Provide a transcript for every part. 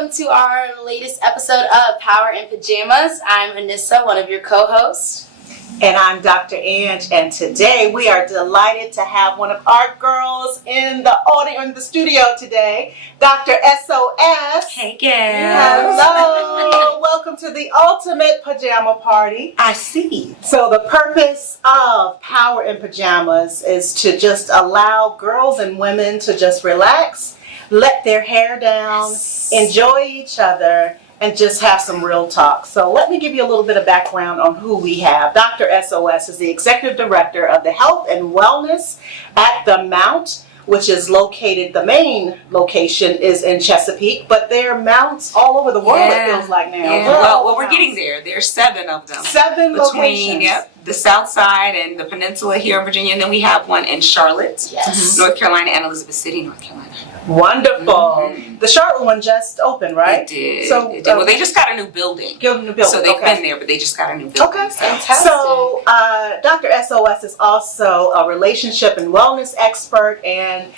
welcome to our latest episode of Power in Pajamas. I'm Anyssa, one of your co-hosts. And I'm Dr. Ange, and today we are delighted to have one of our girls in the audience, in the studio today, Dr. SOS. Hey, girls. Hello. Welcome to the ultimate pajama party. I see. So the purpose of Power in Pajamas is to just allow girls and women to just relax, let their hair down, enjoy each other, and just have some real talk. So let me give you a little bit of background on who we have. Dr. SOS is the Executive Director of the Health and Wellness at the Mount, which is located, the main location is in Chesapeake, but there are mounts all over the world, it feels like now. Yeah. Well, we're getting there. There's 7 of them. 7 locations. Between the South Side and the Peninsula here in Virginia, and then we have one in Charlotte, North Carolina, and Elizabeth City, North Carolina. Wonderful. Mm-hmm. The Charlotte one just opened, right? It did. So, it did. Well, they just got a new building. So they've been there, but they just got a new building. Okay, fantastic. So Dr. SOS is also a relationship and wellness expert, and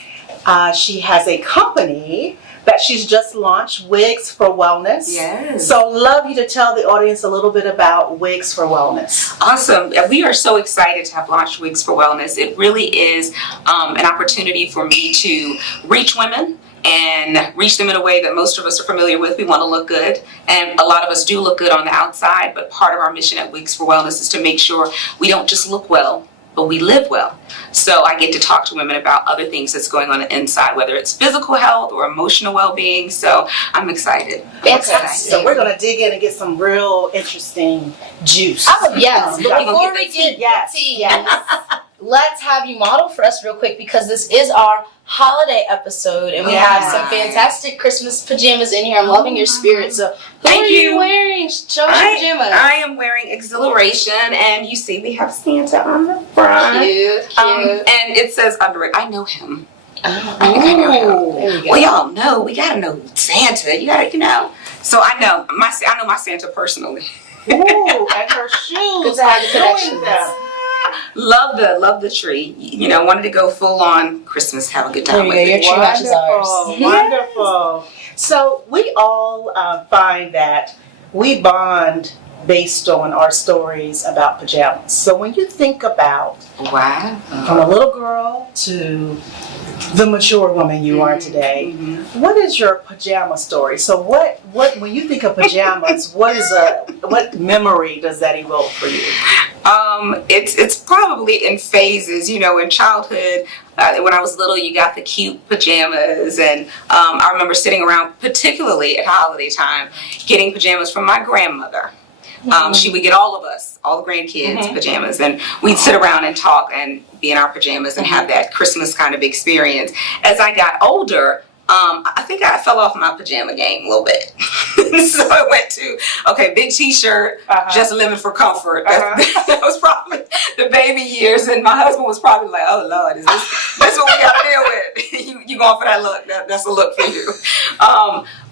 she has a company that she's just launched, Wigs for Wellness. Yes. So love you to tell the audience a little bit about Wigs for Wellness. Awesome. We are so excited to have launched Wigs for Wellness. It really is an opportunity for me to reach women and reach them in a way that most of us are familiar with. We want to look good, and a lot of us do look good on the outside, but part of our mission at Wigs for Wellness is to make sure we don't just look well, but we live well. So I get to talk to women about other things that's going on the inside, whether it's physical health or emotional well-being. So I'm excited. Fantastic. So we're going to dig in and get some real interesting juice. Oh, yes. But before we get yes. tea, let's have you model for us real quick, because this is our holiday episode, and we have some fantastic Christmas pajamas in here. I'm loving your spirit. So who are you wearing? Show us your pajamas. I am wearing Exhilaration, and you see we have Santa on the front. Cute. And it says under it, I know him. There we go. Well, y'all know, we gotta know Santa. You gotta, So I know my Santa personally. Ooh, and her shoes. Good to have the connection. Love the tree. Wanted to go full on Christmas, have a good time with it. Your tree matches ours. Wonderful. So we all find that we bond based on our stories about pajamas. So when you think about from a little girl to the mature woman you are today, what is your pajama story? So what when you think of pajamas, what memory does that evoke for you? It's probably in phases. In childhood, when I was little, you got the cute pajamas, and I remember sitting around, particularly at holiday time, getting pajamas from my grandmother. She would get all of us, all the grandkids, pajamas, and we'd sit around and talk and be in our pajamas and have that Christmas kind of experience. As I got older, I think I fell off my pajama game a little bit. So I went to, big t-shirt, just living for comfort. That was probably the baby years, and my husband was probably like, oh Lord, is this what we got to deal with? You going for that look? That's a look for you.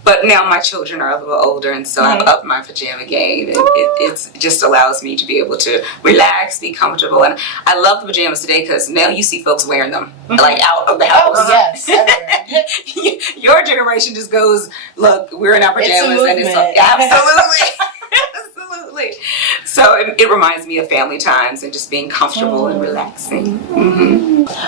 But now my children are a little older, and so I've upped my pajama game, and it just allows me to be able to relax, be comfortable. And I love the pajamas today because now you see folks wearing them like out of the house. Oh, yes. Your generation just goes, look, we're in our pajamas, and it's absolutely. Absolutely. So it reminds me of family times and just being comfortable and relaxing.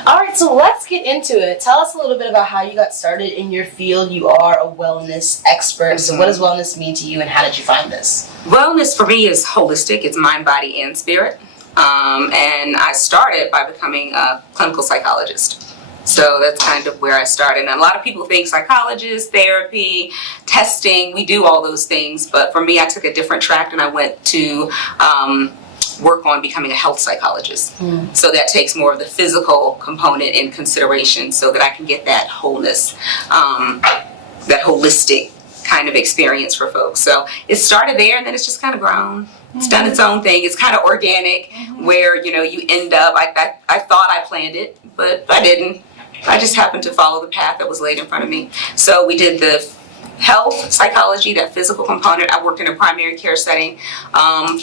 All right, so let's get into it. Tell us a little bit about how you got started in your field. You are a wellness expert. So what does wellness mean to you, and how did you find this? Wellness for me is holistic. It's mind, body, and spirit. And I started by becoming a clinical psychologist. So that's kind of where I started. And a lot of people think psychologist, therapy, testing, we do all those things. But for me, I took a different track, and I went to work on becoming a health psychologist. So that takes more of the physical component in consideration so that I can get that wholeness, that holistic kind of experience for folks. So it started there, and then it's just kind of grown. It's done its own thing. It's kind of organic, where you end up. I thought I planned it, but I didn't. I just happened to follow the path that was laid in front of me. So we did the health, psychology, that physical component. I worked in a primary care setting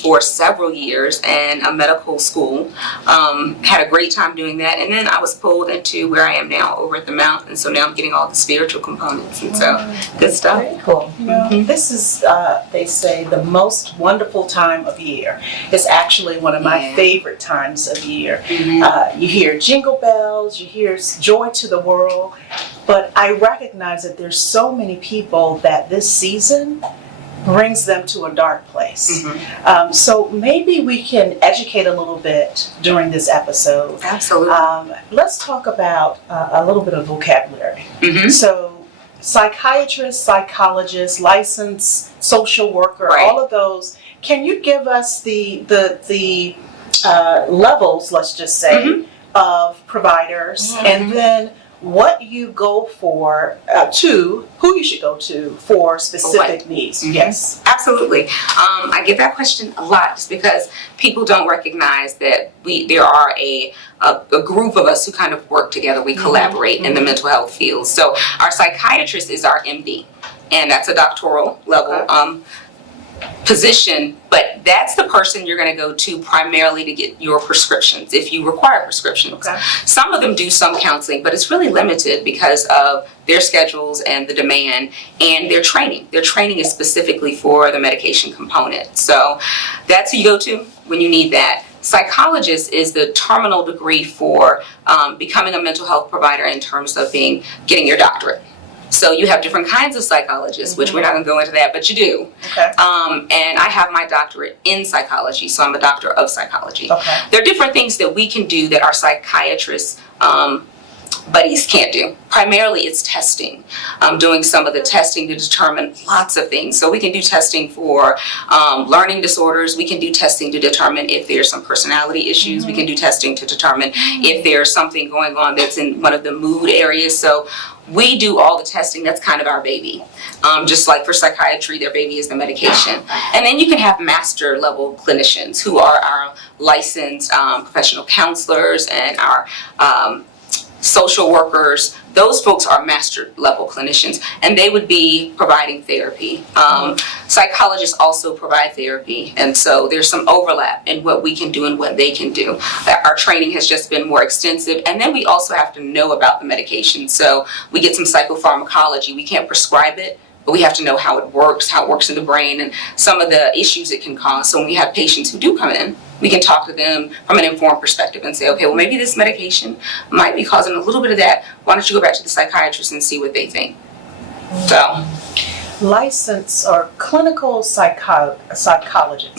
for several years and a medical school. Had a great time doing that. And then I was pulled into where I am now over at the Mount. And so now I'm getting all the spiritual components. And so, good stuff. Very cool. You know, this is, they say, the most wonderful time of year. It's actually one of my favorite times of year. You hear jingle bells, you hear joy to the world. But I recognize that there's so many people that this season brings them to a dark place. So maybe we can educate a little bit during this episode. Absolutely. Let's talk about a little bit of vocabulary. So psychiatrist, psychologist, licensed social worker, all of those. Can you give us the levels, let's just say, of providers, and then what you go for, who you should go to for specific needs? Yes. Absolutely. I get that question a lot just because people don't recognize that there are a group of us who kind of work together. We collaborate in the mental health field. So our psychiatrist is our MD, and that's a doctoral level position, but that's the person you're going to go to primarily to get your prescriptions if you require prescriptions. Some of them do some counseling, but it's really limited because of their schedules and the demand and their training. Their training is specifically for the medication component. So that's who you go to when you need that. Psychologist is the terminal degree for becoming a mental health provider in terms of getting your doctorate. So you have different kinds of psychologists, which we're not going to go into that, but you do. And I have my doctorate in psychology, so I'm a doctor of psychology. There are different things that we can do that our psychiatrists buddies can't do. Primarily it's testing. Doing some of the testing to determine lots of things. So we can do testing for learning disorders. We can do testing to determine if there's some personality issues. We can do testing to determine if there's something going on that's in one of the mood areas. So we do all the testing. That's kind of our baby. Just like for psychiatry, their baby is the medication. And then you can have master level clinicians who are our licensed professional counselors and our social workers. Those folks are master level clinicians, and they would be providing therapy. Psychologists also provide therapy, and so there's some overlap in what we can do and what they can do. Our training has just been more extensive, and then we also have to know about the medication. So we get some psychopharmacology. We can't prescribe it, but we have to know how it works in the brain, and some of the issues it can cause. So when we have patients who do come in, we can talk to them from an informed perspective and say, okay, well, maybe this medication might be causing a little bit of that. Why don't you go back to the psychiatrist and see what they think? So, licensed or clinical psychologist.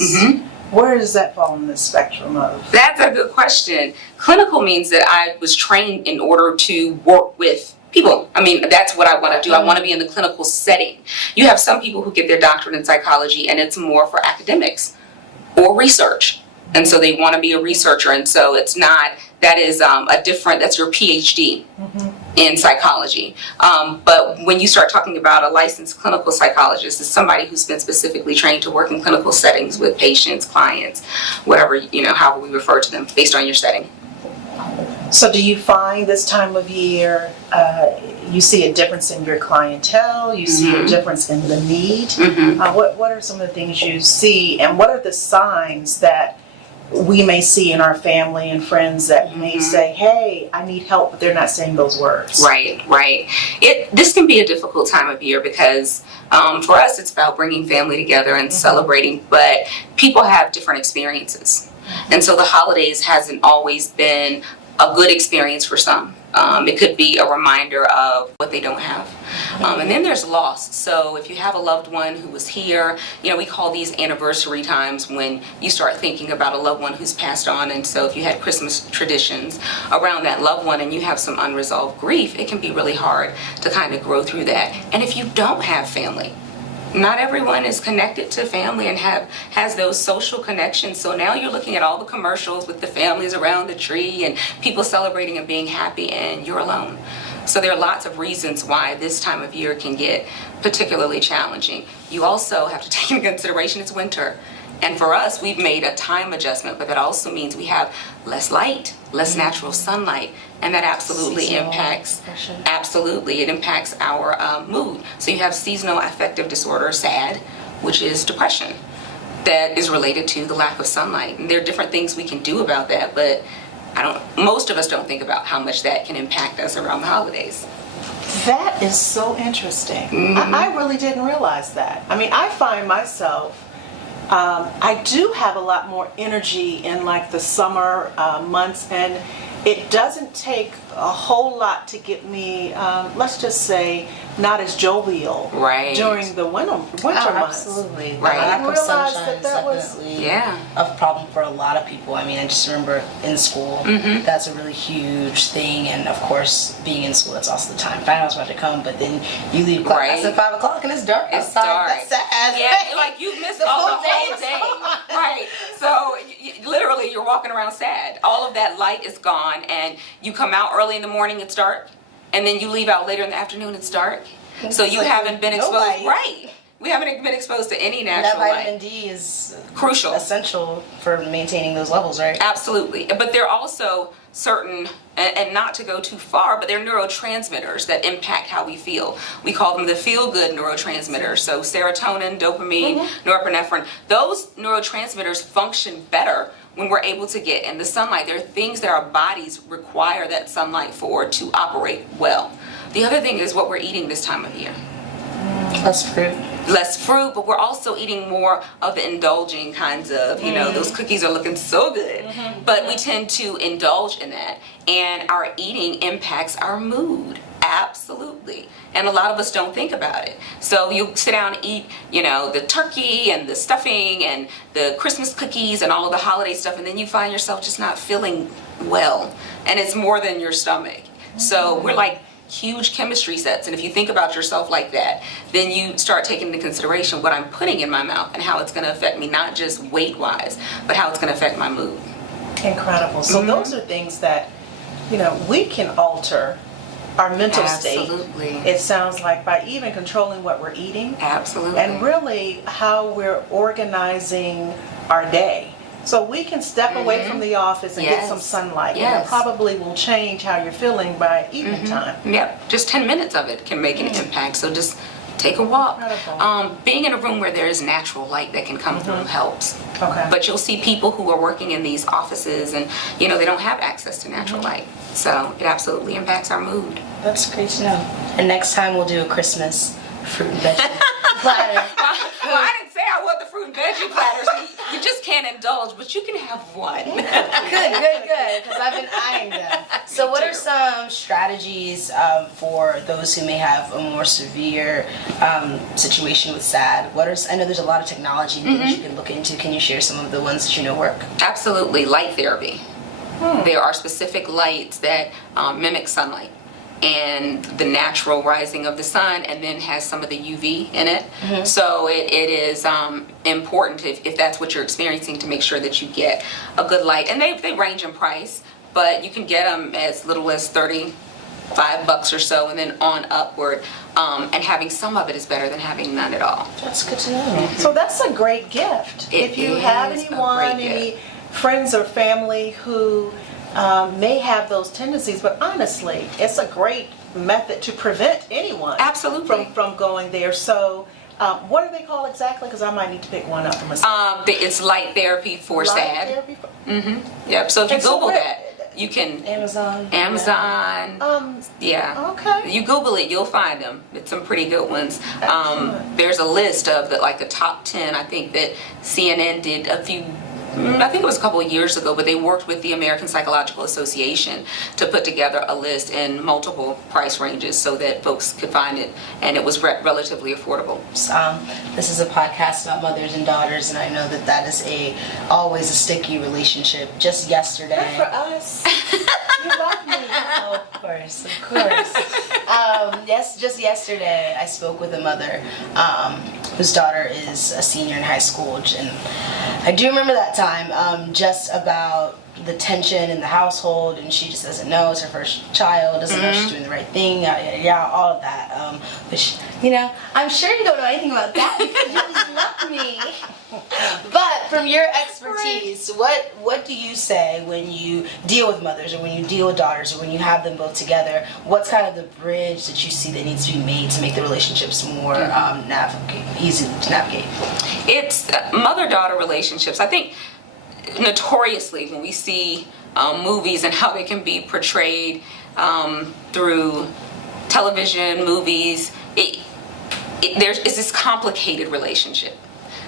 Where does that fall in the spectrum of? That's a good question. Clinical means that I was trained in order to work with people. I mean, that's what I want to do. I want to be in the clinical setting. You have some people who get their doctorate in psychology, and it's more for academics or research. And so they want to be a researcher. And so it's not, that is that's your PhD in psychology. But when you start talking about a licensed clinical psychologist, it's somebody who's been specifically trained to work in clinical settings with patients, clients, whatever, however we refer to them based on your setting. So do you find this time of year, you see a difference in your clientele, you see a difference in the need? What are some of the things you see, and what are the signs that we may see in our family and friends that may say, hey, I need help, but they're not saying those words? Right. This can be a difficult time of year because for us it's about bringing family together and celebrating, but people have different experiences. And so the holidays hasn't always been a good experience for some. It could be a reminder of what they don't have. And then there's loss. So if you have a loved one who was here, we call these anniversary times when you start thinking about a loved one who's passed on. And so if you had Christmas traditions around that loved one and you have some unresolved grief, it can be really hard to kind of grow through that. And if you don't have family, not everyone is connected to family and has those social connections. So now you're looking at all the commercials with the families around the tree and people celebrating and being happy, and you're alone. So there are lots of reasons why this time of year can get particularly challenging. You also have to take into consideration it's winter. And for us, we've made a time adjustment, but that also means we have less light, less natural sunlight, and that absolutely Seasonal impacts. depression. Absolutely, it impacts our mood. So you have seasonal affective disorder, SAD, which is depression, that is related to the lack of sunlight. And there are different things we can do about that, but most of us don't think about how much that can impact us around the holidays. That is so interesting. I really didn't realize that. I mean, I find myself, I do have a lot more energy in like the summer months, and it doesn't take a whole lot to get me, let's just say, not as jovial during the winter months. Absolutely. Right. The lack of realize sunshine is that was definitely a problem for a lot of people. I mean, I just remember in school, that's a really huge thing. And of course, being in school, that's also the time finals about to come. But then you leave class at 5 o'clock and it's dark outside. Dark. That's sad. Yeah, like you've missed the whole day. Right. So literally, you're walking around sad. All of that light is gone, and you come out early in the morning, it's dark, and then you leave out later in the afternoon, it's dark. So you haven't been exposed. Right. We haven't been exposed to any natural light. That vitamin D is crucial, essential for maintaining those levels, right? Absolutely. But there are also certain, and not to go too far, but they're neurotransmitters that impact how we feel. We call them the feel-good neurotransmitters. So serotonin, dopamine, norepinephrine. Those neurotransmitters function better when we're able to get in the sunlight. There are things that our bodies require that sunlight for to operate well. The other thing is what we're eating this time of year. Less fruit, but we're also eating more of the indulging kinds of, those cookies are looking so good. But we tend to indulge in that, and our eating impacts our mood. Absolutely. And a lot of us don't think about it. So you sit down and eat, the turkey and the stuffing and the Christmas cookies and all of the holiday stuff, and then you find yourself just not feeling well. And it's more than your stomach. So we're like huge chemistry sets, and if you think about yourself like that, then you start taking into consideration what I'm putting in my mouth and how it's going to affect me, not just weight-wise, but how it's going to affect my mood. Incredible. So those are things that, we can alter our mental state. It sounds like by even controlling what we're eating. Absolutely. And really how we're organizing our day. So we can step away from the office and get some sunlight. And it probably will change how you're feeling by evening time. Yep. Just 10 minutes of it can make an impact. So just take a walk. Being in a room where there is natural light that can come through helps. Okay. But you'll see people who are working in these offices and, they don't have access to natural light. So it absolutely impacts our mood. That's great to know. And next time we'll do a Christmas fruit and vegetable platter. Well, I didn't say I want the fruit and veggie platter. So you just can't indulge, but you can have one. Good. Because I've been eyeing them. So what are some strategies for those who may have a more severe situation with SAD? I know there's a lot of technology and things you can look into. Can you share some of the ones that you know work? Absolutely. Light therapy. There are specific lights that mimic sunlight and the natural rising of the sun, and then has some of the UV in it. So it is important if that's what you're experiencing to make sure that you get a good light. And they range in price, but you can get them as little as $35 or so, and then on upward. And having some of it is better than having none at all. That's good to know. So that's a great gift. If you have anyone, any friends or family who may have those tendencies, but honestly, it's a great method to prevent anyone from going there. So what do they call exactly? Because I might need to pick one up for myself. It's light therapy for SAD. Therapy for... Yep. So if you Google that, you can Amazon. Yeah. Okay. You Google it, you'll find them. It's some pretty good ones. There's a list of the top 10. I think that CNN did I think it was a couple of years ago, but they worked with the American Psychological Association to put together a list in multiple price ranges so that folks could find it, and it was relatively affordable. This is a podcast about mothers and daughters, and I know that is always a sticky relationship. Just yesterday. Good for us. You love me. Oh, of course. Just yesterday I spoke with a mother whose daughter is a senior in high school, and I do remember that time, just about the tension in the household, and she just doesn't know. It's her first child, doesn't know she's doing the right thing, yada, yada, yada, all of that. Which, I'm sure you don't know anything about that because you just love me. But from your expertise, what do you say when you deal with mothers, or when you deal with daughters, or when you have them both together? What's kind of the bridge that you see that needs to be made to make the relationships more easy to navigate? It's mother-daughter relationships. I think notoriously when we see movies and how they can be portrayed through television, movies, it's this complicated relationship.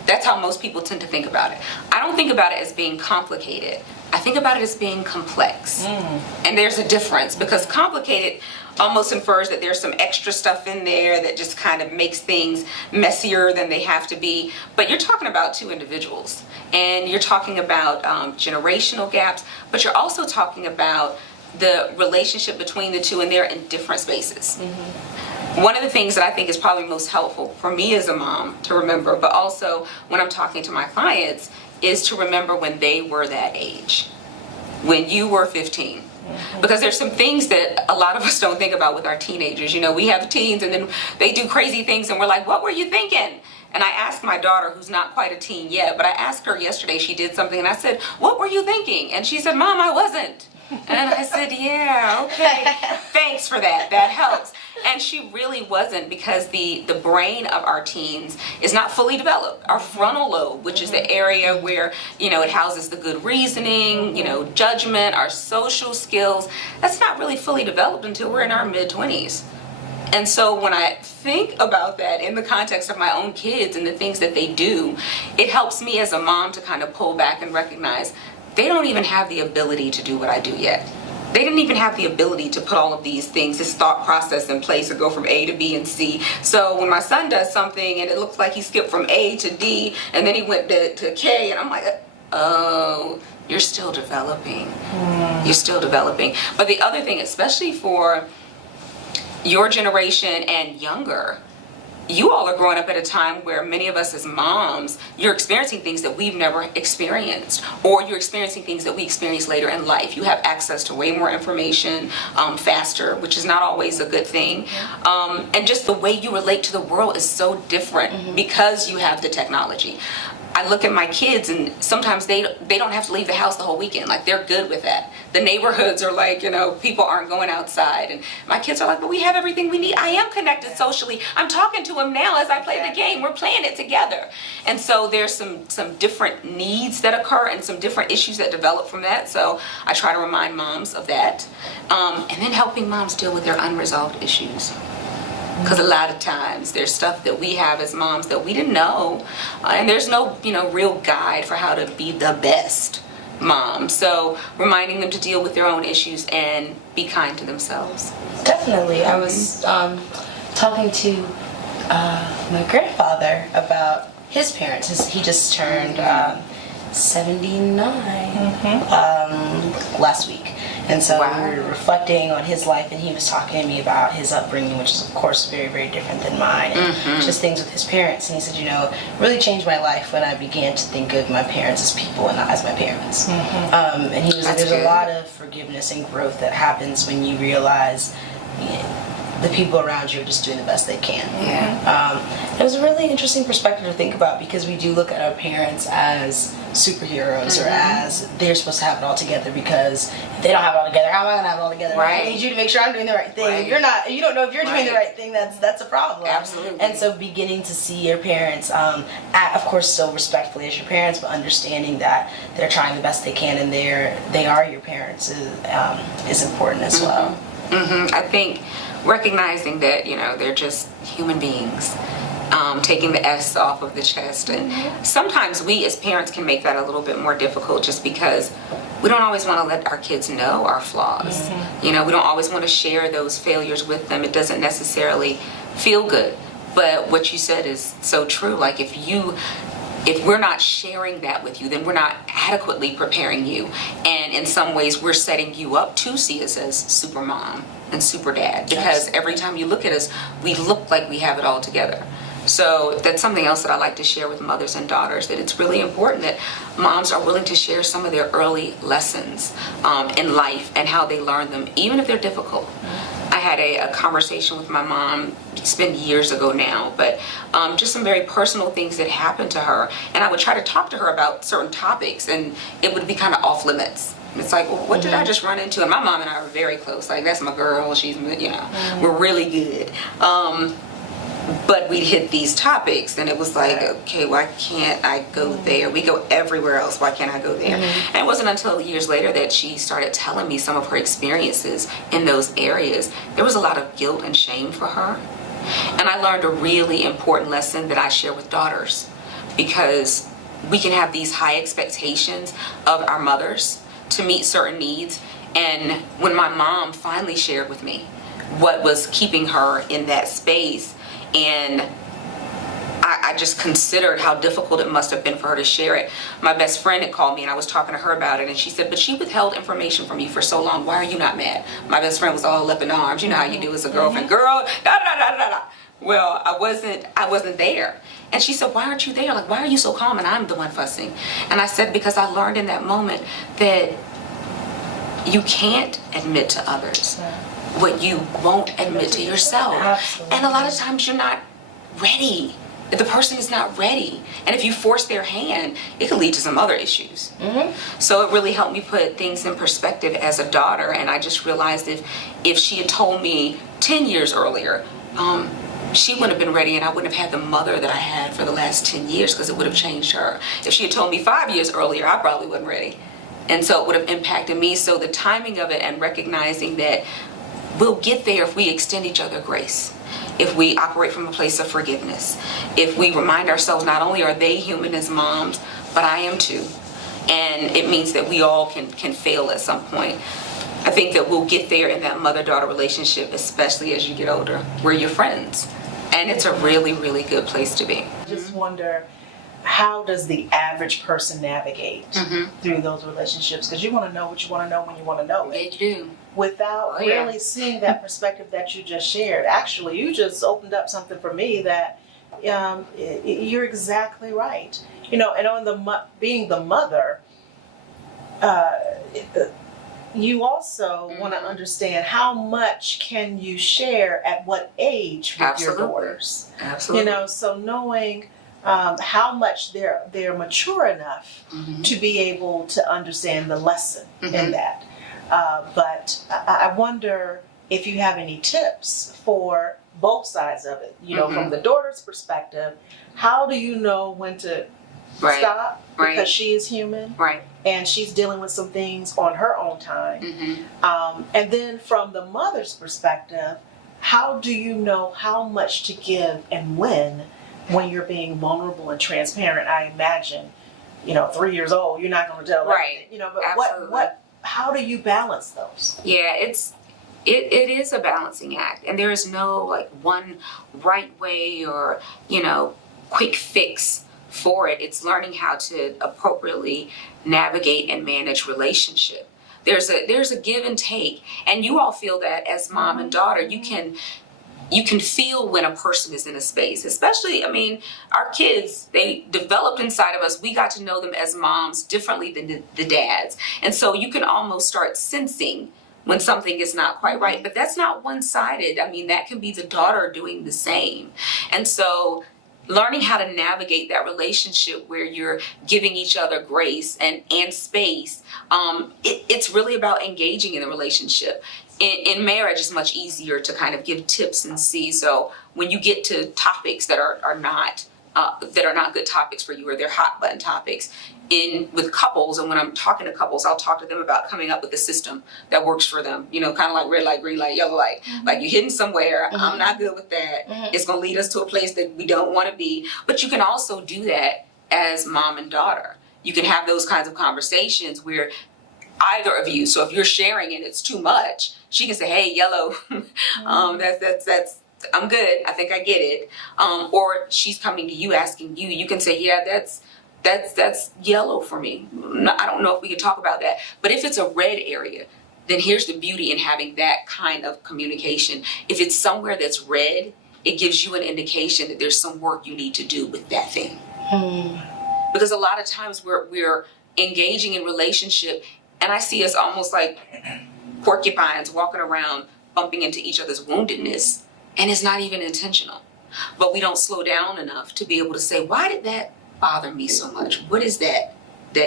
That's how most people tend to think about it. I don't think about it as being complicated. I think about it as being complex. And there's a difference, because complicated almost infers that there's some extra stuff in there that just kind of makes things messier than they have to be. But you're talking about two individuals, and you're talking about generational gaps, but you're also talking about the relationship between the two, and they're in different spaces. One of the things that I think is probably most helpful for me as a mom to remember, but also when I'm talking to my clients, is to remember when they were that age, when you were 15. Because there's some things that a lot of us don't think about with our teenagers. We have teens, and then they do crazy things, and we're like, what were you thinking? And I asked my daughter, who's not quite a teen yet, but I asked her yesterday, she did something, and I said, what were you thinking? And she said, Mom, I wasn't. And I said, yeah, okay, thanks for that, that helps. And she really wasn't, because the brain of our teens is not fully developed. Our frontal lobe, which is the area where, it houses the good reasoning, judgment, our social skills, that's not really fully developed until we're in our mid-20s. And so when I think about that in the context of my own kids and the things that they do, it helps me as a mom to kind of pull back and recognize they don't even have the ability to do what I do yet. They didn't even have the ability to put all of these things, this thought process in place to go from A to B and C. So when my son does something and it looks like he skipped from A to D and then he went to K, and I'm like, oh, you're still developing. You're still developing. But the other thing, especially for your generation and younger, you all are growing up at a time where many of us as moms, you're experiencing things that we've never experienced, or you're experiencing things that we experience later in life. You have access to way more information faster, which is not always a good thing. And just the way you relate to the world is so different because you have the technology. I look at my kids, and sometimes they don't have to leave the house the whole weekend. Like, they're good with that. The neighborhoods are like, people aren't going outside, and my kids are like, but we have everything we need. I am connected socially. I'm talking to them now as I play the game. We're playing it together. And so there's some different needs that occur and some different issues that develop from that. So I try to remind moms of that. And then helping moms deal with their unresolved issues. Because a lot of times there's stuff that we have as moms that we didn't know, and there's no real guide for how to be the best mom. So reminding them to deal with their own issues and be kind to themselves. Definitely. I was talking to my grandfather about his parents. He just turned 79 last week. And so we were reflecting on his life, and he was talking to me about his upbringing, which is, of course, very, very different than mine, and just things with his parents. And he said, it really changed my life when I began to think of my parents as people and not as my parents. And he was like, there's a lot of forgiveness and growth that happens when you realize the people around you are just doing the best they can. It was a really interesting perspective to think about, because we do look at our parents as superheroes or as they're supposed to have it all together, because if they don't have it all together, how am I going to have it all together? I need you to make sure I'm doing the right thing. If you don't know if you're doing the right thing, that's a problem. Absolutely. And so beginning to see your parents, of course still respectfully as your parents, but understanding that they're trying the best they can and they are your parents is important as well. I think recognizing that they're just human beings, taking the S off of the chest, and sometimes we as parents can make that a little bit more difficult, just because we don't always want to let our kids know our flaws. We don't always want to share those failures with them. It doesn't necessarily feel good, but what you said is so true. Like, if we're not sharing that with you, then we're not adequately preparing you. And in some ways, we're setting you up to see us as super mom and super dad. Because every time you look at us, we look like we have it all together. So that's something else that I like to share with mothers and daughters, that it's really important that moms are willing to share some of their early lessons in life and how they learn them, even if they're difficult. I had a conversation with my mom, it's been years ago now, but just some very personal things that happened to her. And I would try to talk to her about certain topics, and it would be kind of off limits. It's like, well, what did I just run into? And my mom and I are very close. Like, that's my girl. She's, we're really good. But we'd hit these topics, and it was like, okay, why can't I go there? We go everywhere else. Why can't I go there? And it wasn't until years later that she started telling me some of her experiences in those areas. There was a lot of guilt and shame for her. And I learned a really important lesson that I share with daughters, because we can have these high expectations of our mothers to meet certain needs. And when my mom finally shared with me what was keeping her in that space, and I just considered how difficult it must have been for her to share it. My best friend had called me, and I was talking to her about it, and she said, but she withheld information from you for so long. Why are you not mad? My best friend was all up in arms. You know how you do as a girlfriend. Girl, da da da da da. Well, I wasn't there. And she said, why aren't you there? Like, why are you so calm and I'm the one fussing? And I said, because I learned in that moment that you can't admit to others what you won't admit to yourself. Absolutely. And a lot of times you're not ready. The person is not ready. And if you force their hand, it can lead to some other issues. So it really helped me put things in perspective as a daughter. And I just realized if she had told me 10 years earlier, she wouldn't have been ready, and I wouldn't have had the mother that I had for the last 10 years, because it would have changed her. If she had told me 5 years earlier, I probably wasn't ready. And so it would have impacted me. So the timing of it, and recognizing that we'll get there if we extend each other grace, if we operate from a place of forgiveness, if we remind ourselves not only are they human as moms, but I am too. And it means that we all can fail at some point. I think that we'll get there in that mother-daughter relationship, especially as you get older. We're your friends. And it's a really, really good place to be. I just wonder, how does the average person navigate through those relationships? Because you want to know what you want to know when you want to know it. Yeah, you do. Without really seeing that perspective that you just shared. Actually, you just opened up something for me that you're exactly right. And on being the mother, you also want to understand how much can you share at what age with your daughters. Absolutely. So knowing how much they're mature enough to be able to understand the lesson in that. But I wonder if you have any tips for both sides of it. From the daughter's perspective, how do you know when to stop? Because she is human. And she's dealing with some things on her own time. And then from the mother's perspective, how do you know how much to give and when you're being vulnerable and transparent? I imagine, 3 years old, you're not going to tell everything. But Absolutely. How do you balance those? Yeah, it is a balancing act, and there is no one right way or quick fix for it. It's learning how to appropriately navigate and manage relationship. There's a give and take, and you all feel that as mom and daughter. You can feel when a person is in a space, especially, our kids, they developed inside of us. We got to know them as moms differently than the dads. And so you can almost start sensing when something is not quite right, but that's not one-sided. That can be the daughter doing the same. And so learning how to navigate that relationship where you're giving each other grace and space, it's really about engaging in the relationship. In marriage, it's much easier to kind of give tips and see. So when you get to topics that are not good topics for you, or they're hot button topics, with couples, and when I'm talking to couples, I'll talk to them about coming up with a system that works for them. Kind of like red light, green light, yellow light. Like, you're hitting somewhere. I'm not good with that. It's going to lead us to a place that we don't want to be. But you can also do that as mom and daughter. You can have those kinds of conversations where either of you, so if you're sharing and it's too much, she can say, hey, yellow, that's I'm good. I think I get it. Or she's coming to you, asking you. You can say, yeah, that's yellow for me. I don't know if we can talk about that. But if it's a red area, then here's the beauty in having that kind of communication. If it's somewhere that's red, it gives you an indication that there's some work you need to do with that thing. Because a lot of times we're engaging in relationship, and I see us almost like porcupines walking around bumping into each other's woundedness, and it's not even intentional. But we don't slow down enough to be able to say, why did that bother me so much? What is that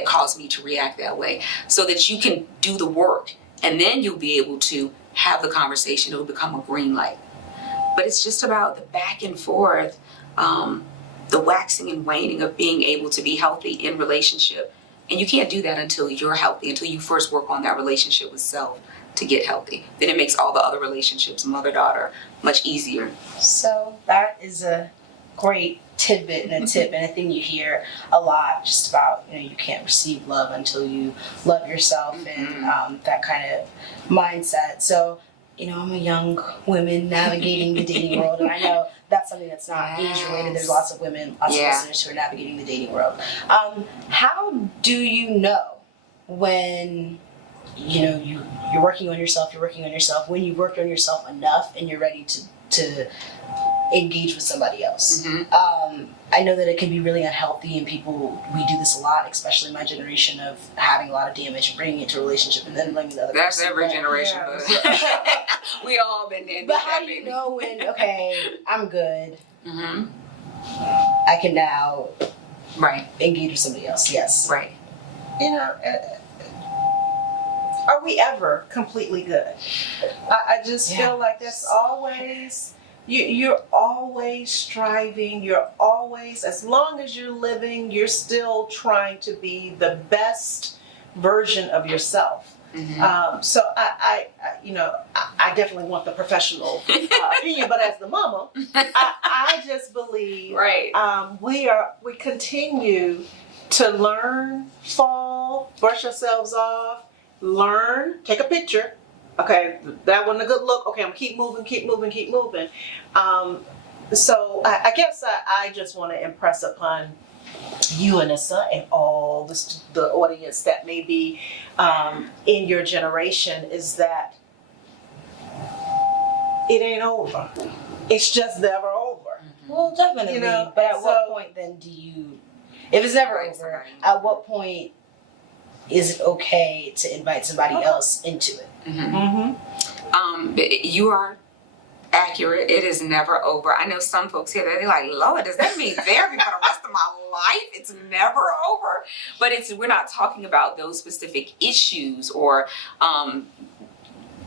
caused me to react that way? So that you can do the work, and then you'll be able to have the conversation. It'll become a green light. But it's just about the back and forth, the waxing and waning of being able to be healthy in relationship. And you can't do that until you're healthy, until you first work on that relationship with self to get healthy. Then it makes all the other relationships, mother-daughter, much easier. So that is a great tidbit and a tip and a thing you hear a lot, just about, you can't receive love until you love yourself, and that kind of mindset. So, I'm a young woman navigating the dating world, and I know that's something that's not age related. There's lots of women, lots of listeners who are navigating the dating world. How do you know when you're working on yourself, when you've worked on yourself enough and you're ready to engage with somebody else? I know that it can be really unhealthy, and we do this a lot, especially my generation, of having a lot of damage and bringing it to a relationship and then letting the other That's person every go. generation, but we all been there. But how do you know when, okay, I'm good, I can now engage with somebody else? Yes. Right. Are we ever completely good? I just feel like that's always, you're always striving, you're always, as long as you're living, you're still trying to be the best version of yourself. So I definitely want the professional opinion, but as the mama, I just believe we continue to learn, fall, brush ourselves off, learn, take a picture. Okay, that wasn't a good look. Okay, I'm gonna keep moving. So I guess I just want to impress upon you, Anyssa, and all the audience that may be in your generation, is that it ain't over. It's just never over. Well, definitely. But at what point then do you, if it's never over, at what point is it okay to invite somebody else into it? You are accurate. It is never over. I know some folks here, they're like, Lord, does that mean there for the rest of my life? It's never over. But we're not talking about those specific issues or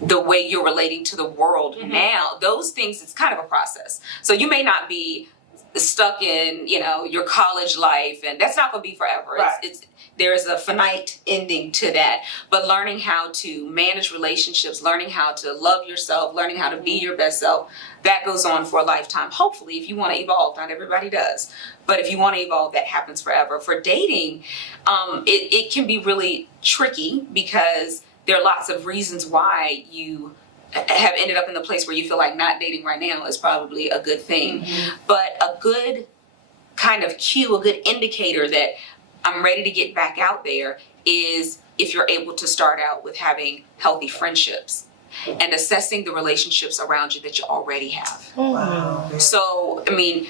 the way you're relating to the world now. Those things, it's kind of a process. So you may not be stuck in, your college life, and that's not going to be forever. Right. There's a finite ending to that. But learning how to manage relationships, learning how to love yourself, learning how to be your best self, that goes on for a lifetime. Hopefully, if you want to evolve, not everybody does. But if you want to evolve, that happens forever. For dating, it can be really tricky because there are lots of reasons why you have ended up in the place where you feel like not dating right now is probably a good thing. But a good kind of cue, a good indicator that I'm ready to get back out there is if you're able to start out with having healthy friendships and assessing the relationships around you that you already have. Wow. So, I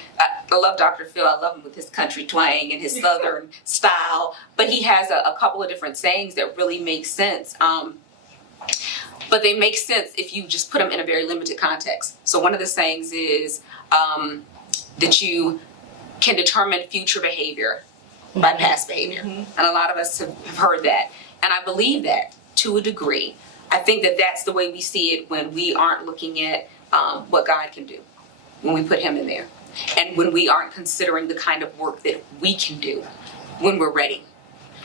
love Dr. Phil. I love him with his country twang and his Southern style, but he has a couple of different sayings that really make sense. But they make sense if you just put them in a very limited context. So one of the sayings is that you can determine future behavior by past behavior. And a lot of us have heard that. And I believe that to a degree. I think that that's the way we see it when we aren't looking at what God can do, when we put him in there. And when we aren't considering the kind of work that we can do when we're ready.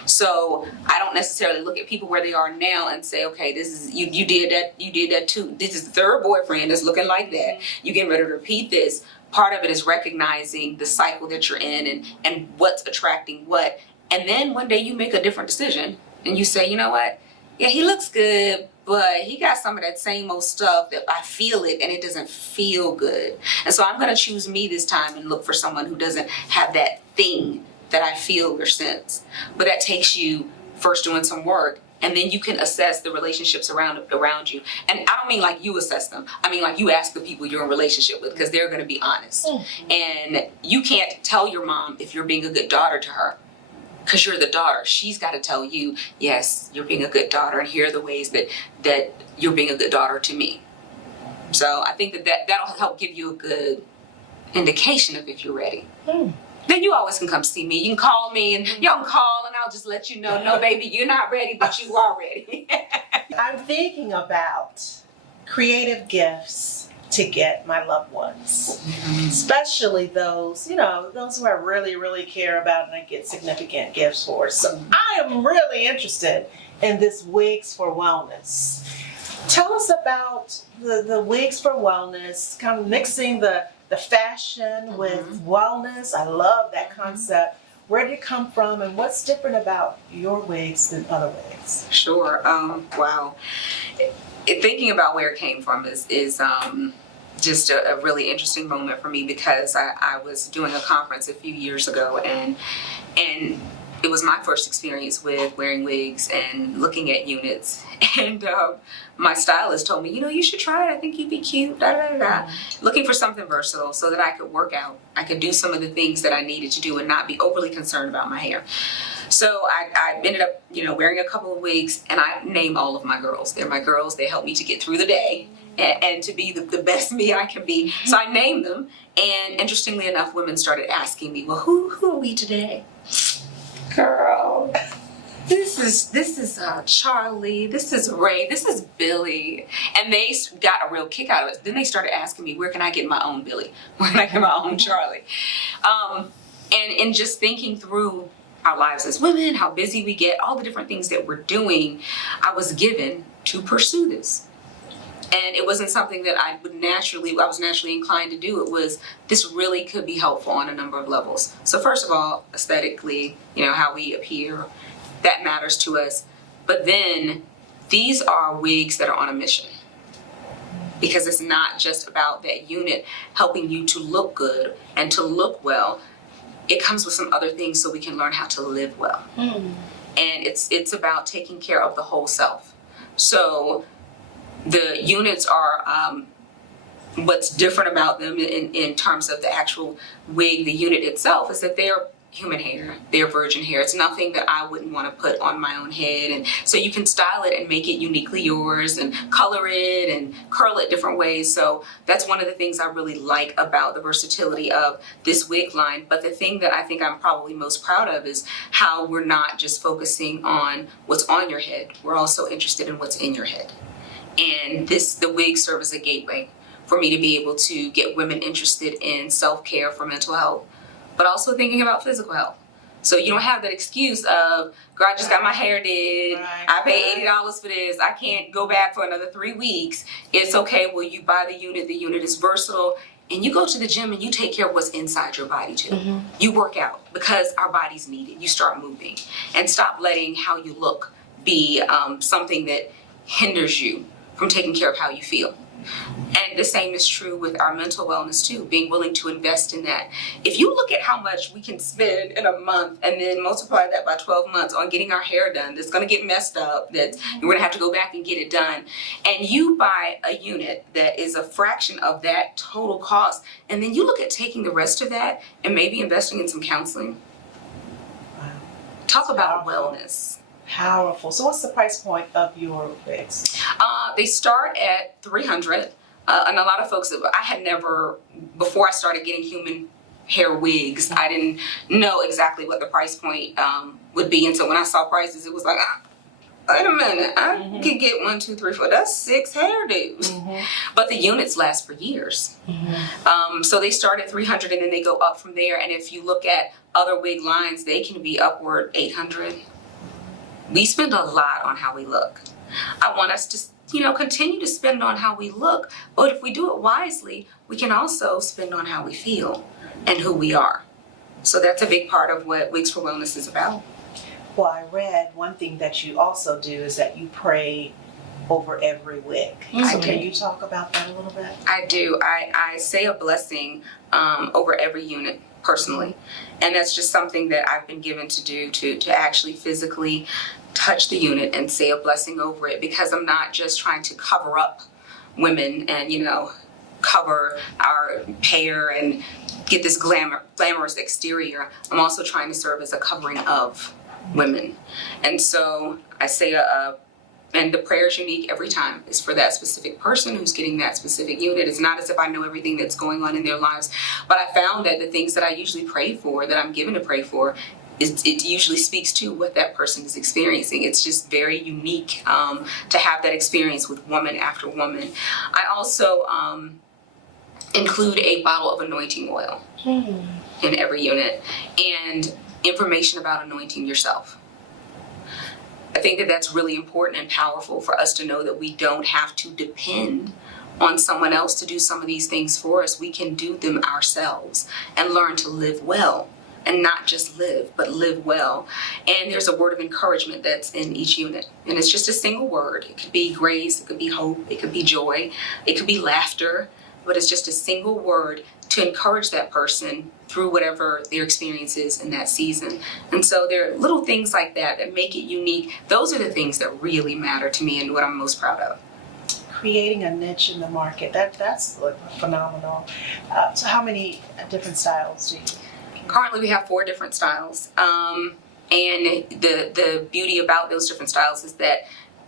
So I don't necessarily look at people where they are now and say, okay, this is you did that too. This is the third boyfriend that's looking like that. You getting ready to repeat this. Part of it is recognizing the cycle that you're in and what's attracting what. And then one day you make a different decision and you say, you know what? Yeah, he looks good, but he got some of that same old stuff that I feel it and it doesn't feel good. And so I'm going to choose me this time and look for someone who doesn't have that thing that I feel or sense. But that takes you first doing some work and then you can assess the relationships around you. And I don't mean like you assess them. I mean like you ask the people you're in relationship with, because they're going to be honest. And you can't tell your mom if you're being a good daughter to her, because you're the daughter. She's got to tell you, yes, you're being a good daughter, and here are the ways that you're being a good daughter to me. So I think that'll help give you a good indication of if you're ready. Then you always can come see me. You can call me, and y'all can call, and I'll just let you know, no, baby, you're not ready, but you are ready. I'm thinking about creative gifts to get my loved ones, especially those, those who I really, really care about and I get significant gifts for. So I am really interested in this Wigs for Wellness. Tell us about the Wigs for Wellness, kind of mixing the fashion with wellness. I love that concept. Where did it come from, and what's different about your wigs than other wigs? Sure. Wow. Thinking about where it came from is just a really interesting moment for me, because I was doing a conference a few years ago, and it was my first experience with wearing wigs and looking at units. And my stylist told me, you should try it. I think you'd be cute, looking for something versatile so that I could work out. I could do some of the things that I needed to do and not be overly concerned about my hair. So I ended up, wearing a couple of wigs, and I name all of my girls. They're my girls. They help me to get through the day and to be the best me I can be. So I named them. And interestingly enough, women started asking me, well, who are we today? Girl, this is Charlie, this is Ray, this is Billy. And they got a real kick out of it. Then they started asking me, where can I get my own Billy? Where can I get my own Charlie? And in just thinking through our lives as women, how busy we get, all the different things that we're doing, I was given to pursue this. And it wasn't something that I was naturally inclined to do. It was, this really could be helpful on a number of levels. So first of all, aesthetically, how we appear, that matters to us. But then these are wigs that are on a mission, because it's not just about that unit helping you to look good and to look well. It comes with some other things so we can learn how to live well. And it's about taking care of the whole self. So the units are what's different about them in terms of the actual wig, the unit itself, is that they're human hair, they're virgin hair. It's nothing that I wouldn't want to put on my own head. And so you can style it and make it uniquely yours and color it and curl it different ways. So that's one of the things I really like about the versatility of this wig line. But the thing that I think I'm probably most proud of is how we're not just focusing on what's on your head. We're also interested in what's in your head. And the wigs serve as a gateway for me to be able to get women interested in self-care for mental health, but also thinking about physical health. So you don't have that excuse of, girl, I just got my hair did, I paid $80 for this, I can't go back for another 3 weeks. It's okay, well, you buy the unit is versatile, and you go to the gym and you take care of what's inside your body too. You work out because our bodies need it. You start moving and stop letting how you look be something that hinders you from taking care of how you feel. And the same is true with our mental wellness too, being willing to invest in that. If you look at how much we can spend in a month and then multiply that by 12 months on getting our hair done, that's going to get messed up, that we're going to have to go back and get it done, and you buy a unit that is a fraction of that total cost, and then you look at taking the rest of that and maybe investing in some counseling. Talk about wellness. Powerful. So what's the price point of your wigs? They start at $300, and a lot of folks, I had never, before I started getting human hair wigs, I didn't know exactly what the price point would be, and so when I saw prices, it was like, wait a minute, I could get 1, 2, 3, 4, that's 6 hairdos. But the units last for years. So they start at $300 and then they go up from there, and if you look at other wig lines, they can be upward $800. We spend a lot on how we look. I want us to, continue to spend on how we look, but if we do it wisely, we can also spend on how we feel and who we are. So that's a big part of what Wigs for Wellness is about. Well, I read one thing that you also do is that you pray over every wig. So can you talk about that a little bit? I do. I say a blessing over every unit. personally. And that's just something that I've been given to do, to actually physically touch the unit and say a blessing over it, because I'm not just trying to cover up women and, cover our hair and get this glamorous exterior. I'm also trying to serve as a covering of women. And so I say and the prayer is unique every time. It's for that specific person who's getting that specific unit. It's not as if I know everything that's going on in their lives, but I found that the things that I usually pray for, that I'm given to pray for, it usually speaks to what that person is experiencing. It's just very unique to have that experience with woman after woman. I also include a bottle of anointing oil in every unit, and information about anointing yourself. I think that that's really important and powerful for us to know that we don't have to depend on someone else to do some of these things for us. We can do them ourselves and learn to live well, and not just live, but live well. And there's a word of encouragement that's in each unit, and it's just a single word. It could be grace, it could be hope, it could be joy, it could be laughter, but it's just a single word to encourage that person through whatever their experience is in that season. And so there are little things like that that make it unique. Those are the things that really matter to me and what I'm most proud of. Creating a niche in the market, that's phenomenal. So how many different styles do you? Currently we have 4 different styles. And the beauty about those different styles is that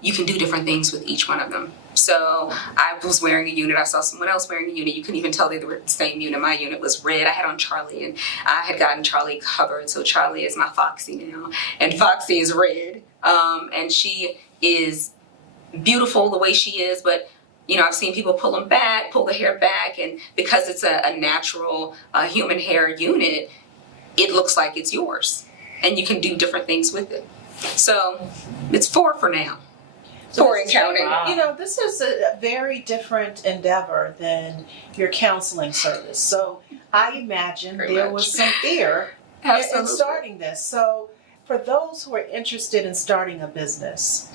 you can do different things with each one of them. So I was wearing a unit, I saw someone else wearing a unit, you couldn't even tell they were the same unit. My unit was red, I had on Charlie, and I had gotten Charlie covered, so Charlie is my Foxy now, and Foxy is red, and she is beautiful the way she is, but I've seen people pull the hair back, and because it's a natural human hair unit, it looks like it's yours, and you can do different things with it. So it's 4 for now. 4 and counting. Wow. This is a very different endeavor than your counseling service. So I imagine there was some fear in starting this. So for those who are interested in starting a business,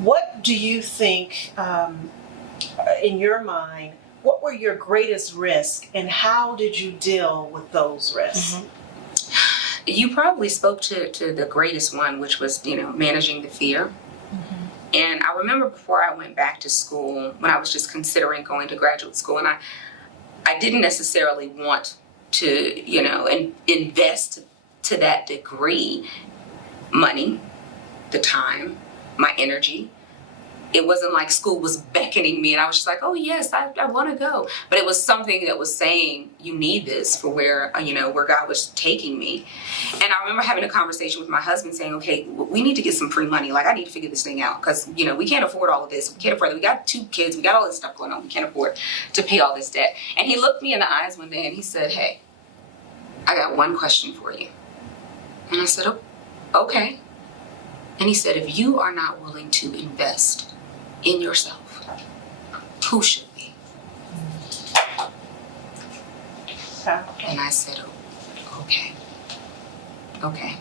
what do you think, in your mind, what were your greatest risks, and how did you deal with those risks? You probably spoke to the greatest one, which was, managing the fear. And I remember before I went back to school, when I was just considering going to graduate school, and I didn't necessarily want to, invest to that degree, money, the time, my energy. It wasn't like school was beckoning me and I was just like, oh yes, I want to go. But it was something that was saying, you need this for where God was taking me. And I remember having a conversation with my husband saying, okay, we need to get some free money. Like, I need to figure this thing out because, we can't afford all of this. We can't afford it. We got 2 kids. We got all this stuff going on. We can't afford to pay all this debt. And he looked me in the eyes one day and he said, hey, I got one question for you. And I said, oh, okay. And he said, if you are not willing to invest in yourself, who should be? And I said, oh, okay.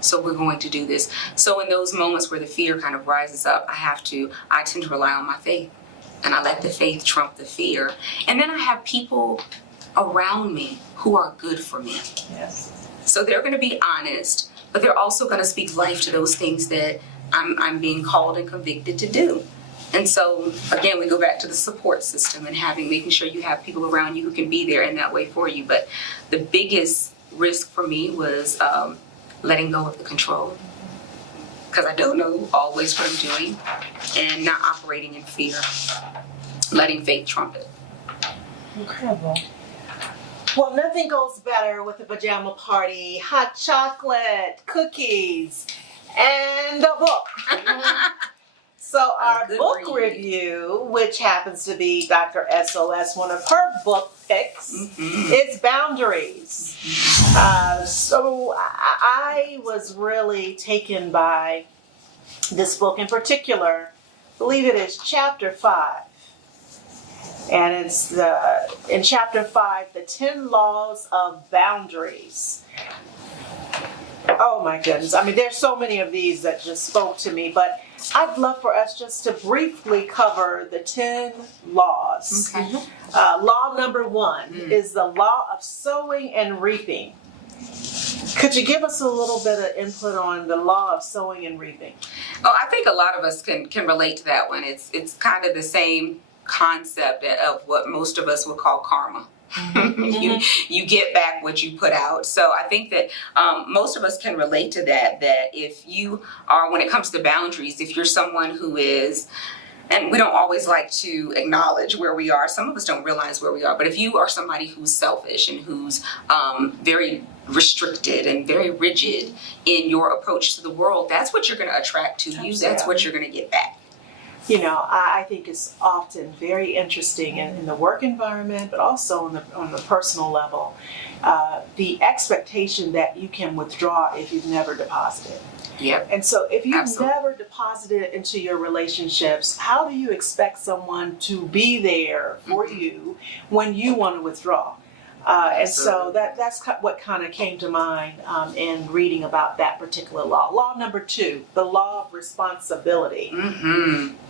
So we're going to do this. So in those moments where the fear kind of rises up, I tend to rely on my faith. And I let the faith trump the fear. And then I have people around me who are good for me. Yes. So they're going to be honest, but they're also going to speak life to those things that I'm being called and convicted to do. And so, again, we go back to the support system and making sure you have people around you who can be there in that way for you. But the biggest risk for me was letting go of the control, because I don't know always what I'm doing, and not operating in fear, letting faith trump it. Incredible. Well, nothing goes better with a pajama party, hot chocolate, cookies, and a book. So our book review, which happens to be Dr. SOS, one of her book picks, is Boundaries. So I was really taken by this book in particular. I believe it is chapter 5. And it's in chapter 5, the 10 laws of boundaries. Oh my goodness. I mean, there's so many of these that just spoke to me, but I'd love for us just to briefly cover the 10 laws. Okay. Law number 1 is the law of sowing and reaping. Could you give us a little bit of input on the law of sowing and reaping? Oh, I think a lot of us can relate to that one. It's kind of the same concept of what most of us would call karma. You get back what you put out. So I think that most of us can relate to that if you are, when it comes to boundaries, if you're someone who is, and we don't always like to acknowledge where we are, some of us don't realize where we are, but if you are somebody who's selfish and who's very restricted and very rigid in your approach to the world, that's what you're going to attract to you. That's what you're going to get back. You know, I think it's often very interesting in the work environment, but also on the personal level, the expectation that you can withdraw if you've never deposited. Yep. And so if you've Absolutely. never deposited into your relationships, how do you expect someone to be there for you when you want to withdraw? And so that's what kind of came to mind in reading about that particular law. Law number 2, the law of responsibility.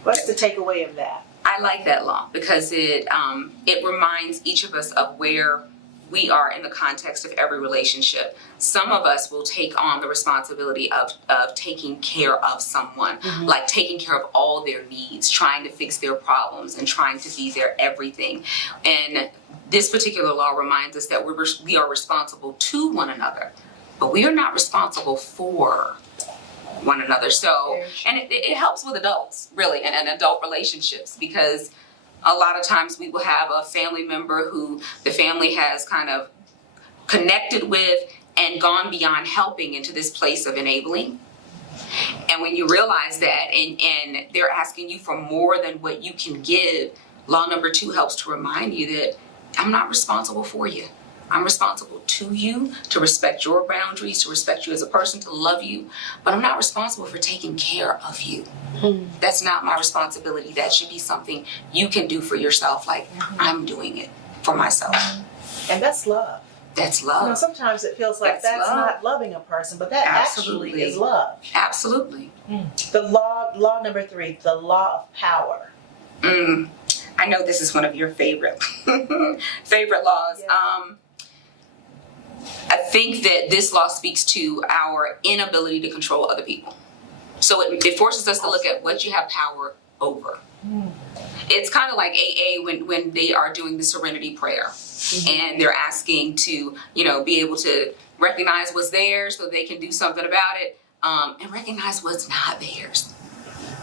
What's the takeaway of that? I like that law because it reminds each of us of where we are in the context of every relationship. Some of us will take on the responsibility of taking care of someone, like taking care of all their needs, trying to fix their problems, and trying to be their everything. And this particular law reminds us that we are responsible to one another, but we are not responsible for one another. So, and it helps with adults, really, and adult relationships, because a lot of times we will have a family member who the family has kind of connected with and gone beyond helping into this place of enabling. And when you realize that and they're asking you for more than what you can give, law number 2 helps to remind you that I'm not responsible for you. I'm responsible to you, to respect your boundaries, to respect you as a person, to love you, but I'm not responsible for taking care of you. That's not my responsibility. That should be something you can do for yourself, like I'm doing it for myself. And that's love. That's love. You know, sometimes it feels like that's not loving a person, but that actually is love. Absolutely. The law number 3, the law of power. I know this is one of your favorite laws. Yeah. I think that this law speaks to our inability to control other people. So it forces us to look at what you have power over. It's kind of like AA when they are doing the serenity prayer, and they're asking to, be able to recognize what's theirs so they can do something about it, and recognize what's not theirs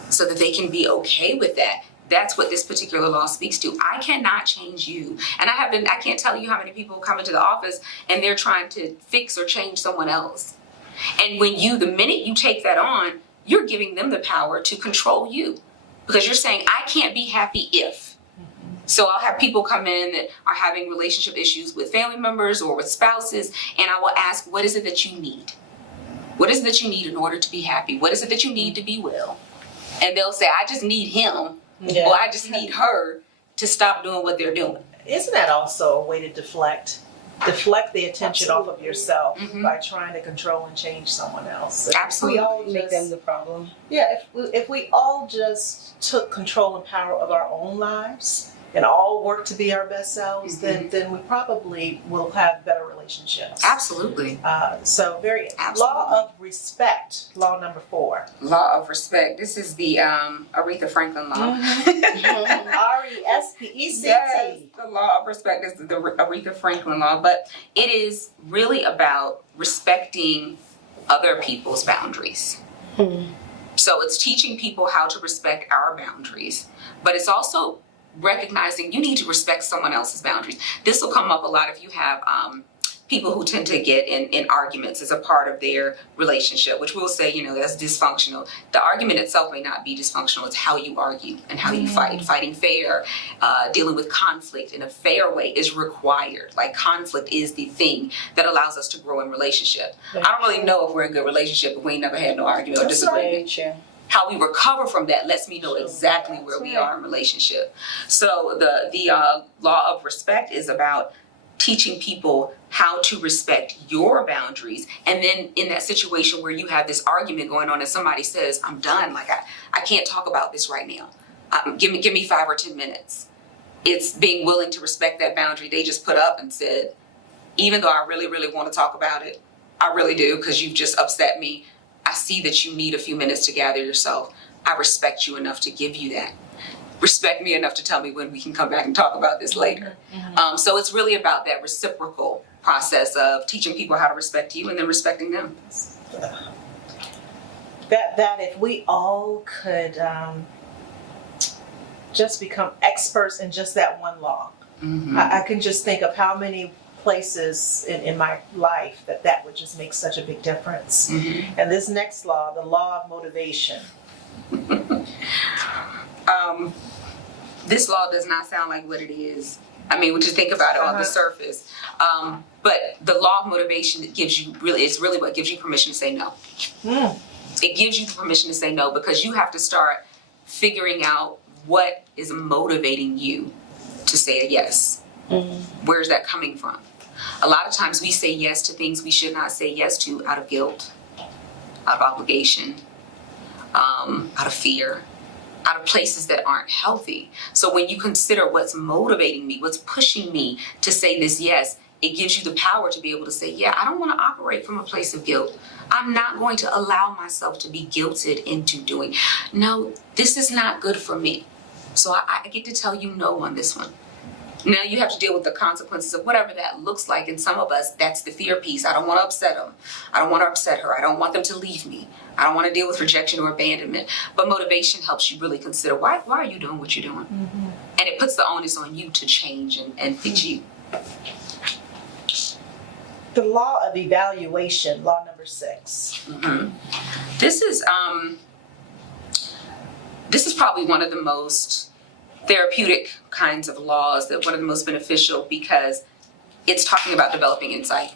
so that they can be okay with that. That's what this particular law speaks to. I cannot change you. And I can't tell you how many people come into the office and they're trying to fix or change someone else. And the minute you take that on, you're giving them the power to control you. Because you're saying, I can't be happy if. So I'll have people come in that are having relationship issues with family members or with spouses, and I will ask, what is it that you need? What is it that you need in order to be happy? What is it that you need to be well? And they'll say, I just need him. Yeah. Or I just need her to stop doing what they're doing. Isn't that also a way to deflect the attention off of yourself by trying to control and change someone else? Absolutely. We all Make them the problem. Yeah, if we all just took control and power of our own lives and all work to be our best selves, then we probably will have better relationships. Absolutely. Absolutely. Law of respect, law number 4. Law of respect. This is the Aretha Franklin law. RESPECT. Yes, the law of respect is the Aretha Franklin law, but it is really about respecting other people's boundaries. So it's teaching people how to respect our boundaries, but it's also recognizing you need to respect someone else's boundaries. This will come up a lot if you have people who tend to get in arguments as a part of their relationship, which we'll say, that's dysfunctional. The argument itself may not be dysfunctional. It's how you argue and how you fight. Fighting fair, dealing with conflict in a fair way is required. Like, conflict is the thing that allows us to grow in relationship. I don't really know if we're in a good relationship if we ain't never had no argument or disagreement. How we recover from that lets me know exactly where we are in relationship. So the law of respect is about teaching people how to respect your boundaries. And then in that situation where you have this argument going on and somebody says, I'm done, like I can't talk about this right now. Give me 5 or 10 minutes. It's being willing to respect that boundary they just put up and said, even though I really, really want to talk about it, I really do, because you've just upset me. I see that you need a few minutes to gather yourself. I respect you enough to give you that. Respect me enough to tell me when we can come back and talk about this later. So it's really about that reciprocal process of teaching people how to respect you and then respecting them. That if we all could just become experts in just that one law, I can just think of how many places in my life that would just make such a big difference. And this next law, the law of motivation. This law does not sound like what it is. I mean, when you think about it on the surface. But the law of motivation is really what gives you permission to say no. It gives you the permission to say no, because you have to start figuring out what is motivating you to say a yes. Where's that coming from? A lot of times we say yes to things we should not say yes to out of guilt, out of obligation, out of fear, out of places that aren't healthy. So when you consider what's motivating me, what's pushing me to say this yes, it gives you the power to be able to say, yeah, I don't want to operate from a place of guilt. I'm not going to allow myself to be guilted into doing. No, this is not good for me. So I get to tell you no on this one. Now you have to deal with the consequences of whatever that looks like. And some of us, that's the fear piece. I don't want to upset them. I don't want to upset her. I don't want them to leave me. I don't want to deal with rejection or abandonment. But motivation helps you really consider, why are you doing what you're doing? And it puts the onus on you to change and fix you. The law of evaluation, law number 6. This is probably one of the most therapeutic kinds of laws, that one of the most beneficial, because it's talking about developing insight.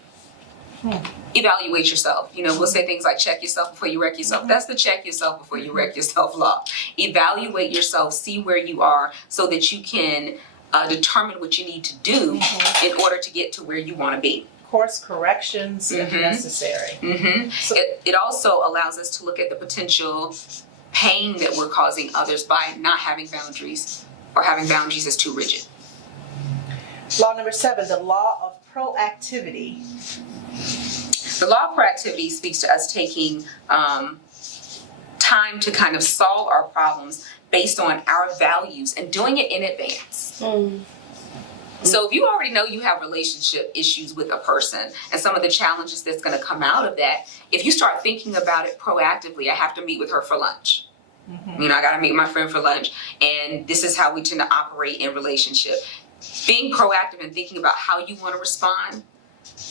Evaluate yourself. We'll say things like check yourself before you wreck yourself. That's the check yourself before you wreck yourself law. Evaluate yourself, see where you are, so that you can determine what you need to do in order to get to where you want to be. Course corrections if necessary. So it also allows us to look at the potential pain that we're causing others by not having boundaries, or having boundaries that's too rigid. Law number 7, the law of proactivity. The law of proactivity speaks to us taking time to kind of solve our problems based on our values and doing it in advance. So if you already know you have relationship issues with a person and some of the challenges that's going to come out of that, if you start thinking about it proactively, I have to meet with her for lunch. I got to meet my friend for lunch, and this is how we tend to operate in relationship. Being proactive and thinking about how you want to respond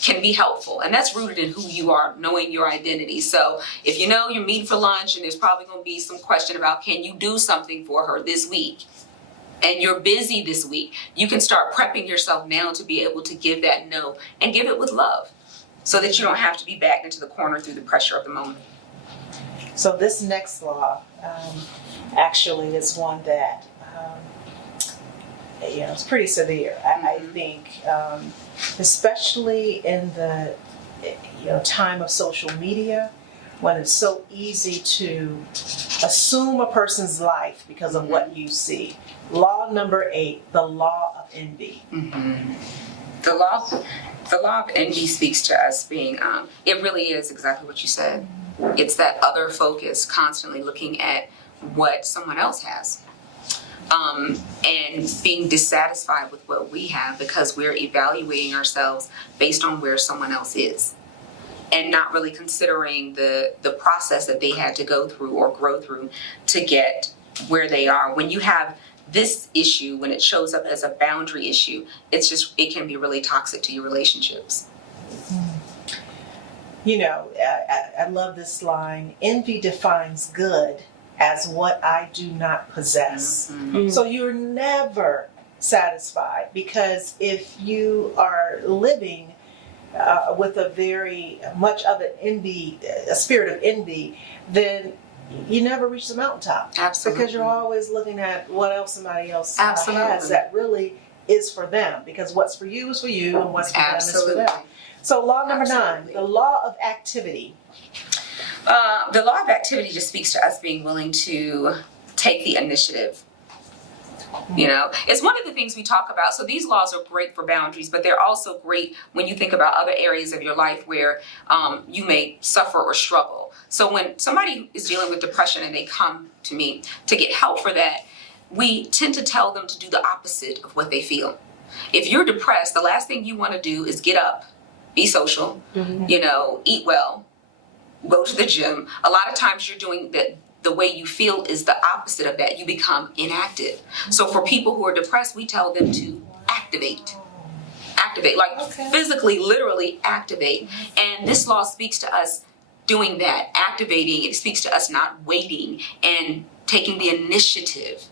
can be helpful, and that's rooted in who you are, knowing your identity. So if you know you're meeting for lunch and there's probably going to be some question about, can you do something for her this week? And you're busy this week, you can start prepping yourself now to be able to give that no, and give it with love, so that you don't have to be backed into the corner through the pressure of the moment. So this next law actually is one that it's pretty severe. I think, especially in the time of social media, when it's so easy to assume a person's life because of what you see. Law number 8, the law of envy. The law of envy speaks to us being, it really is exactly what you said. It's that other focus, constantly looking at what someone else has. And being dissatisfied with what we have because we're evaluating ourselves based on where someone else is. And not really considering the process that they had to go through or grow through to get where they are. When you have this issue, when it shows up as a boundary issue, it can be really toxic to your relationships. I love this line, envy defines good as what I do not possess. So you're never satisfied, because if you are living with a very much of a spirit of envy, then you never reach the mountaintop. Absolutely. Because you're always looking at what else somebody else Absolutely. has that really is for them, because what's for you is for you and what's for them is for them. So law number 9, the law of activity. The law of activity just speaks to us being willing to take the initiative. You know, it's one of the things we talk about. So these laws are great for boundaries, but they're also great when you think about other areas of your life where you may suffer or struggle. So when somebody is dealing with depression and they come to me to get help for that, we tend to tell them to do the opposite of what they feel. If you're depressed, the last thing you want to do is get up, be social, you know, eat well, go to the gym. A lot of times you're doing that. The way you feel is the opposite of that. You become inactive. So for people who are depressed, we tell them to activate, like physically, literally activate. And this law speaks to us doing that, activating. It speaks to us not waiting and taking the initiative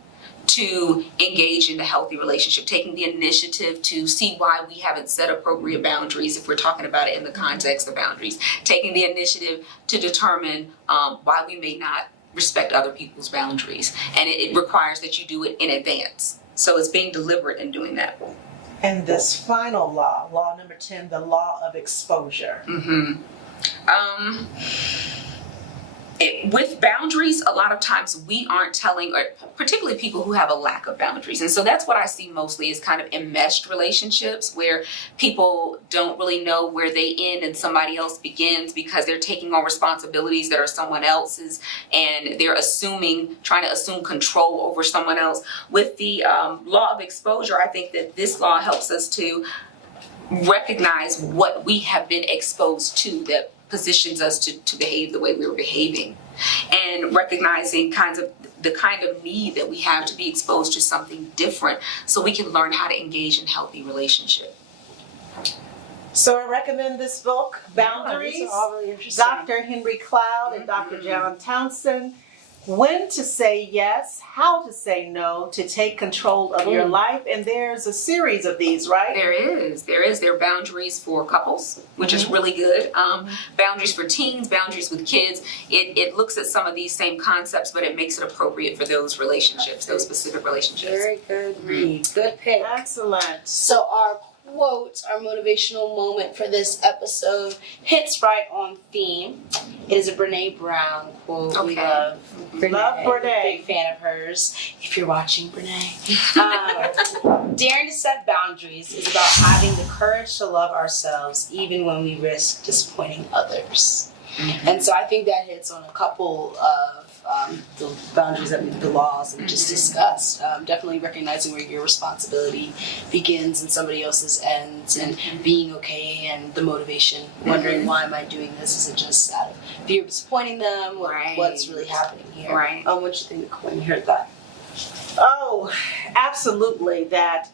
to engage in a healthy relationship, taking the initiative to see why we haven't set appropriate boundaries, if we're talking about it in the context of boundaries, taking the initiative to determine why we may not respect other people's boundaries. And it requires that you do it in advance. So it's being deliberate in doing that. And this final law, law number 10, the law of exposure. With boundaries, a lot of times we aren't telling, or particularly people who have a lack of boundaries. And so that's what I see mostly is kind of enmeshed relationships where people don't really know where they end and somebody else begins because they're taking on responsibilities that are someone else's and they're trying to assume control over someone else. With the law of exposure, I think that this law helps us to recognize what we have been exposed to that positions us to behave the way we were behaving, and recognizing the kind of need that we have to be exposed to something different so we can learn how to engage in healthy relationship. So I recommend this book, Boundaries, these are all really interesting. Dr. Henry Cloud and Dr. John Townsend. When to say yes, how to say no, to take control of your life. And there's a series of these, right? There is. There are boundaries for couples, which is really good. Boundaries for teens, boundaries with kids. It looks at some of these same concepts, but it makes it appropriate for those relationships, those specific relationships. Very good read. Good pick. Excellent. So our quote, our motivational moment for this episode hits right on theme. It is a Brene Brown quote. Okay. We love Brene. Love Brene. Big fan of hers. If you're watching, Brene. Daring to set boundaries is about having the courage to love ourselves even when we risk disappointing others. And so I think that hits on a couple of the boundaries the laws that we just discussed. Definitely recognizing where your responsibility begins and somebody else's ends, and being okay, and the motivation, wondering why am I doing this? Is it just out of fear of disappointing them? What's really happening here? Right. What you think when you heard that? Oh, absolutely. That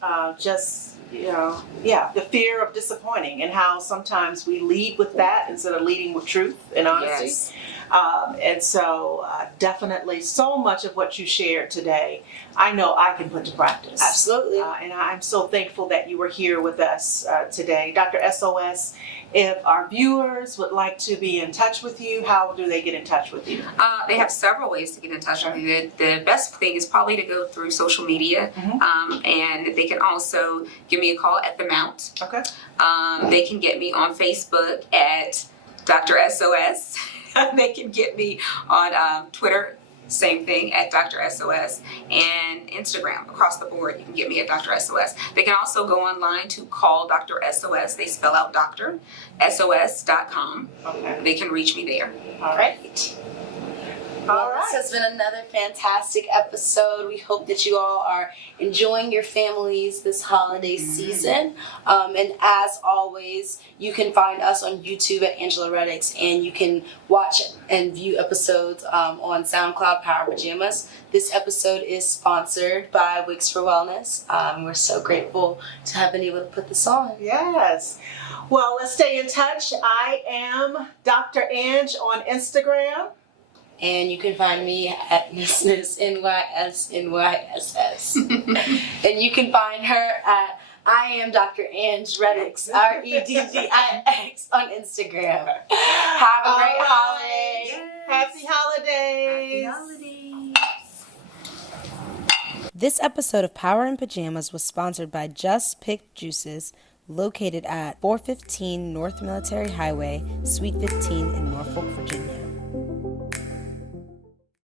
the fear of disappointing, and how sometimes we lead with that instead of leading with truth and honesty. Yes. And so definitely so much of what you shared today, I know I can put to practice. Absolutely. And I'm so thankful that you were here with us today. Dr. SOS, if our viewers would like to be in touch with you, how do they get in touch with you? They have several ways to get in touch with me. The best thing is probably to go through social media, and they can also give me a call at The Mount. Okay. They can get me on Facebook at Dr. SOS. They can get me on Twitter, same thing, at Dr. SOS, and Instagram, across the board. You can get me at Dr. SOS. They can also go online to call Dr. SOS. They spell out Dr. SOS.com. Okay. They can reach me there. All right. Well, this has been another fantastic episode. We hope that you all are enjoying your families this holiday season. And as always, you can find us on YouTube at Anyssa Reddix, and you can watch and view episodes on SoundCloud, Pajamas. This episode is sponsored by Wigs for Wellness. We're so grateful to have been able to put this on. Yes. Well, let's stay in touch. I am Dr. Ange on Instagram. And you can find me at NYSS. And you can find her at I am Dr. Anyssa Reddix, REDDIX on Instagram. Have a great holiday. Yes. Happy holidays. Happy holidays. This episode of Power in Pajamas was sponsored by Just Picked Juices, located at 415 North Military Highway, Suite 15 in Norfolk, Virginia.